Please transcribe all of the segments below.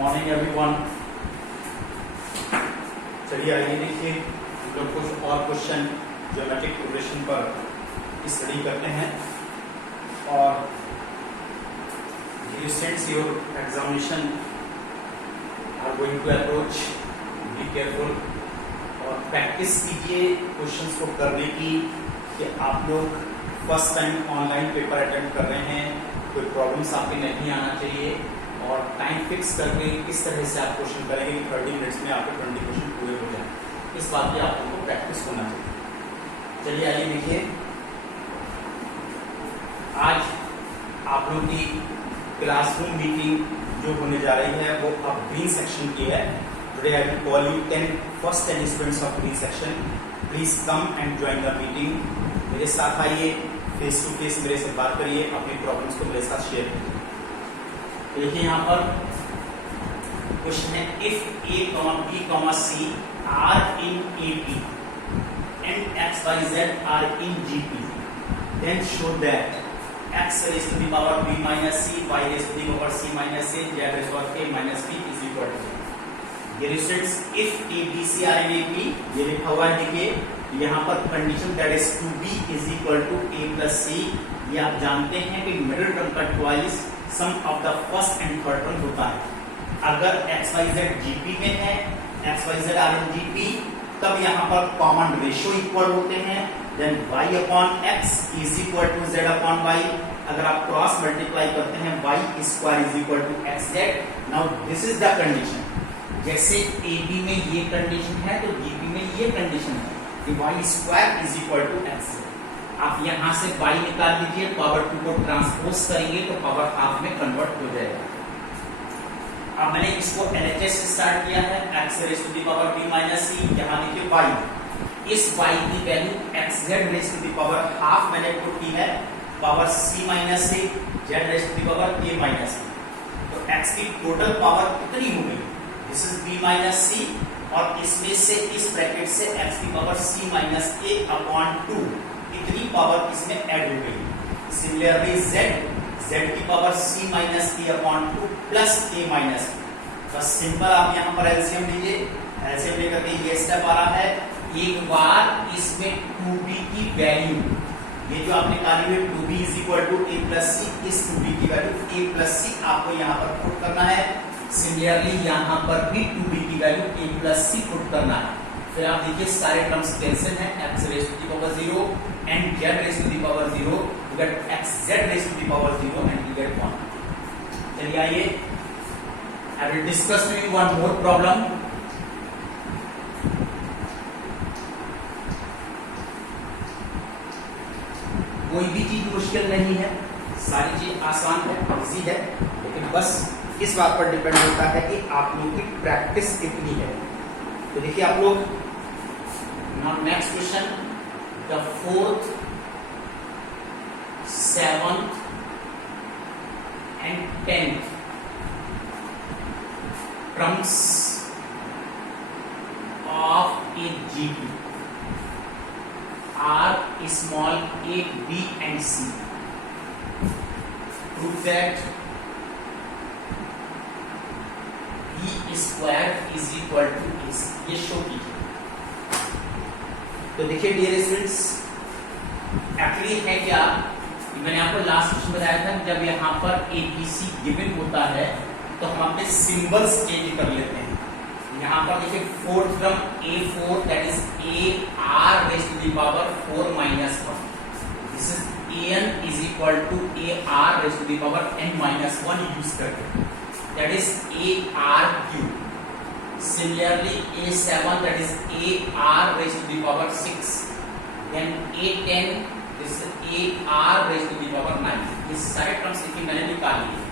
Morning everyone. चलिए आइए देखिए हम लोग कुछ और क्वेश्चन ज्योमेट्रिक प्रोग्रेशन पर स्टडी करते हैं। और students your examination are going to approach, be careful और प्रैक्टिस कीजिए क्वेश्चंस को करने की कि आप लोग first time online paper attempt कर रहे हैं, कोई प्रॉब्लम्स आपके नहीं आना चाहिए। और टाइम फिक्स करके किस तरह से आप क्वेश्चन करेंगे कि 30 मिनट्स में आपके 20 क्वेश्चन पूरे हो जाए, इस बात की आप लोगों को प्रैक्टिस होना चाहिए। चलिए आइए देखिए, आज आप लोगों की क्लासरूम मीटिंग जो होने जा रही है वो अब ग्रीन सेक्शन की है। Today I will call you 10 first 10 students of green section. Please come and join the meeting. मेरे साथ आइए, फेस टू फेस मेरे से बात करिए, अपनी प्रॉब्लम्स को मेरे साथ शेयर कीजिए। देखिए यहाँ पर क्वेश्चन है, if a, b, c are in AP and x, y, z are in GP, then show that x raised to the power b minus c, y raised to the power c minus a, z raised to the power k minus b is equal to। ये students if a, b, c are in AP ये लिखा हुआ है। देखिए यहाँ पर condition that is two b is equal to a plus c। ये आप जानते हैं कि मिडिल टर्म का twice sum of the first and third term होता है। अगर x, y, z GP में है, x, y, z are in GP, तब यहाँ पर कॉमन रेशियो इक्वल होते हैं। Then y upon x is equal to z upon y। अगर आप क्रॉस मल्टीप्लाई करते हैं y square is equal to xz। Now this is the condition. जैसे AB में ये कंडीशन है तो GP में ये कंडीशन है कि y square is equal to xz। आप यहां से y निकाल लीजिए, पावर 2 को ट्रांसपोज करेंगे तो पावर हाफ में कन्वर्ट हो जाएगा। अब मैंने इसको LHS से स्टार्ट किया है, x raise to the power b minus c। यहां देखिए y, इस y की value xz raise to the power half मैंने पुट की है, power c minus c, z raise to the power a minus c। तो x की total power कितनी हो गई? This is b minus c और इसमें से इस ब्रैकेट से x की power c minus a upon 2 इतनी पावर इसमें ऐड हो गई। सिमिलरली z की power c minus a upon 2 plus a minus b। बस सिंपल आप यहाँ पर एलसीएम लीजिए, एलसीएम लेकर के ये स्टेप आ रहा है। एक बार इसमें 2b की वैल्यू, ये जो आपने निकाली है 2b is equal to a plus c, इस 2b की वैल्यू a प्लस c आपको यहाँ पर पुट करना है। सिमिलरली यहाँ पर भी 2b की value a plus c put करना है। फिर आप देखिए सारे टर्म्स कैंसिल हैं, x raise to the power 0 and z raised to the power 0, you get xz raised to the power 0 and you get 1। चलिए आइए, I will discuss with you one more problem। कोई भी चीज मुश्किल नहीं है, सारी चीज आसान है, इजी है, लेकिन बस इस बात पर डिपेंड होता है कि आप लोगों की प्रैक्टिस कितनी है। तो देखिए आप लोग, now next question, the 4th, 7th and 10th terms of a GP are small a, b and c। Prove that b square is equal to ac। ये शो कीजिए। तो देखिए डियर स्टूडेंट्स, एक्चुअली है क्या, मैंने आपको लास्ट क्वेश्चन बताया था, जब यहाँ पर ABC गिवन होता है तो हम अपने सिंबल्स चेंज कर लेते हैं। यहाँ पर देखिए fourth term A4 that is AR raise to the power 4 minus 1। This is AN is equal to AR raise to the power n minus 1 use करके, that is AR3। Similarly, A7 that is AR raised to the power 6, then A10 is AR raised to the power 9। ये सारे terms देखिए मैंने निकाल लिए।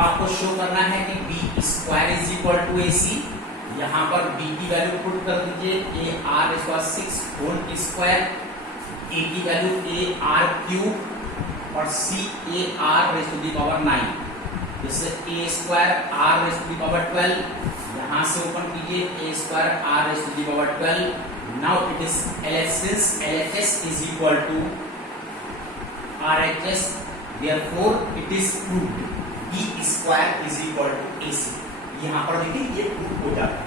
आपको show करना है कि B square is equal to AC। यहाँ पर B की वैल्यू पुट कर दीजिए, AR raised to the power 6 whole square, A की वैल्यू AR क्यूब और C AR raised to the power 9। जैसे A square R raised to the power 12, यहां से ओपन कीजिए, a square r raised to the power 12। Now it is LHS is equal to RHS, therefore it is proved b square is equal to AC। यहाँ पर देखिए ये proof हो जाता है।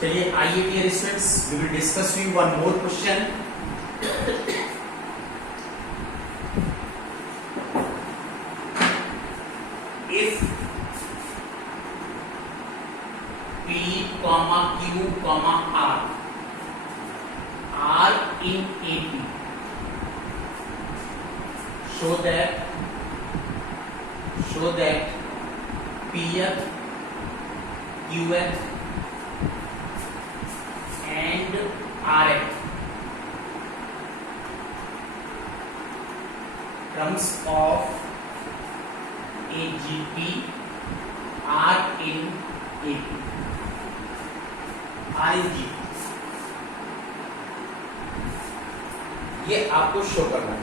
चलिए आइए dear students, we will discuss you one more question. If P, Q, R in AP, show that PF, QF and RF terms of AGP are in AP. RGP ये आपको शो करना है।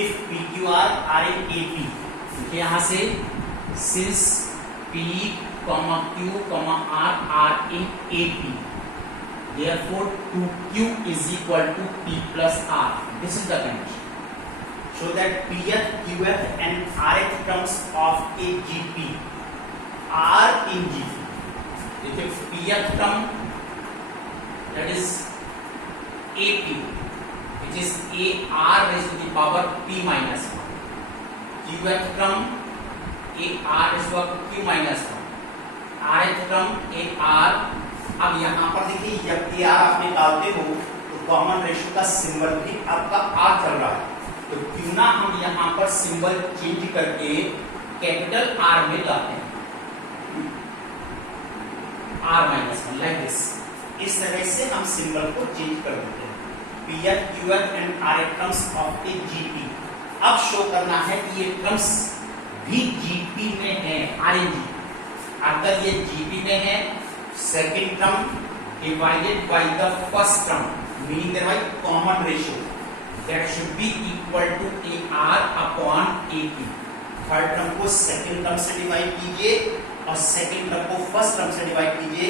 If PQR are in AP, यहां से since P, Q, R are in AP, therefore 2Q is equal to P plus R. This is the condition. So that PF, QF and RF terms of AGP are in GP. देखिए PF term, that is AP, which is AR raised to the power P minus 1. QF term AR raised to the power Q minus 1. RF term AR। अब यहाँ पर देखिए जब AR आप निकालते हो तो कॉमन रेशियो का सिंबल भी आपका R चल रहा है, तो क्यों ना हम यहाँ पर सिंबल चेंज करके कैपिटल R में लाते हैं, R minus 1 like this। इस तरह से हम सिंबल को चेंज कर देते हैं। PF, QF and RF terms of a GP। अब शो करना है कि ये टर्म्स भी GP में है, RNG। अगर ये GP में है, second term divided by the first term, meaning thereby common ratio, that should be equal to AR upon AP। Third term को सेकेंड टर्म से डिवाइड कीजिए और सेकेंड टर्म को फर्स्ट टर्म से डिवाइड कीजिए,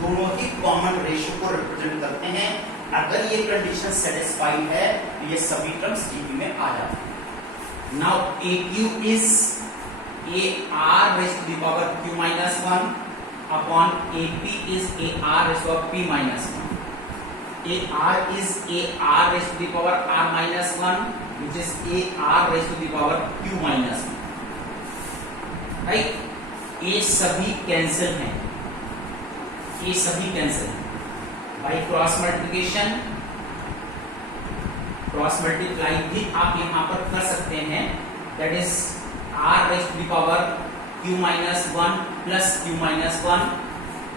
दोनों ही कॉमन रेशियो को रिप्रेजेंट करते हैं। अगर ये कंडीशन सेटिस्फाइड है तो ये सभी टर्म्स GP में आ जाते हैं। Now AQ is AR raised to the power Q minus 1 upon AP is AR raised to the power P minus 1. AR is AR raised to the power R minus 1, which is AR raised to the power Q minus 1. Right? ये सभी cancel हैं, ये सभी cancel हैं by cross multiplication. Cross multiply भी आप यहां पर कर सकते हैं, that is R raised to the power Q minus 1 plus Q minus 1,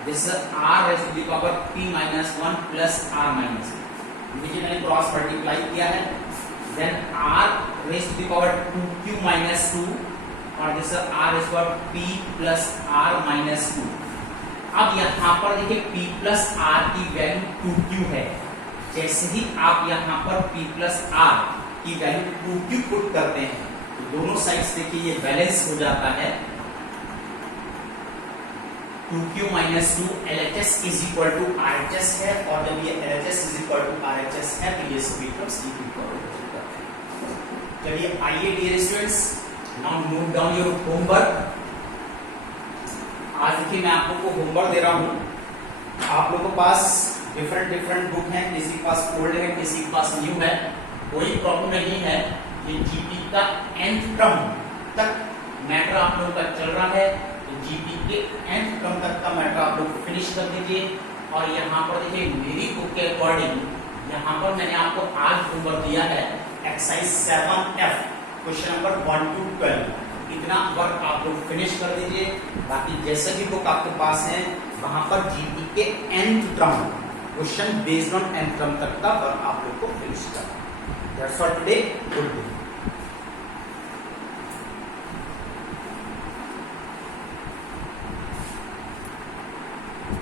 this is R raised to the power P minus 1 plus R minus 1। देखिए मैंने क्रॉस मल्टीप्लाई किया है, then R raised to the power 2Q minus 2 और this R raised to the power P plus R minus 2। अब यहाँ पर देखिए P plus R की वैल्यू 2Q है, जैसे ही आप यहाँ पर P plus R की वैल्यू 2Q पुट करते हैं तो दोनों साइड्स देखिए ये बैलेंस हो जाता है। 2Q minus 2 LHS is equal to RHS है, और जब ये LHS is equal to RHS है तो ये सभी टर्म्स GP को रिप्रेजेंट करते हैं। चलिए आइए dear students, now note down your homework. आज देखिए मैं आप लोगों को होमवर्क दे रहा हूँ। आप लोगों के पास डिफरेंट बुक हैं, किसी के पास ओल्ड है, किसी के पास न्यू है, कोई प्रॉब्लम नहीं है। ये GP का nth टर्म तक मैटर आप लोगों का चल रहा है, तो GP के nth टर्म तक का मैटर आप लोग फिनिश कर दीजिए। और यहाँ पर देखिए मेरी बुक के अकॉर्डिंग यहाँ पर मैंने आपको आज होमवर्क दिया है exercise 7F question number 1 to 12। इतना वर्क आप लोग फिनिश कर दीजिए। बाकी जैसे भी बुक आपके पास है वहां पर GP के nth term question based on nth term तक का वर्क आप लोग को फिनिश करना है। That's for today, good day.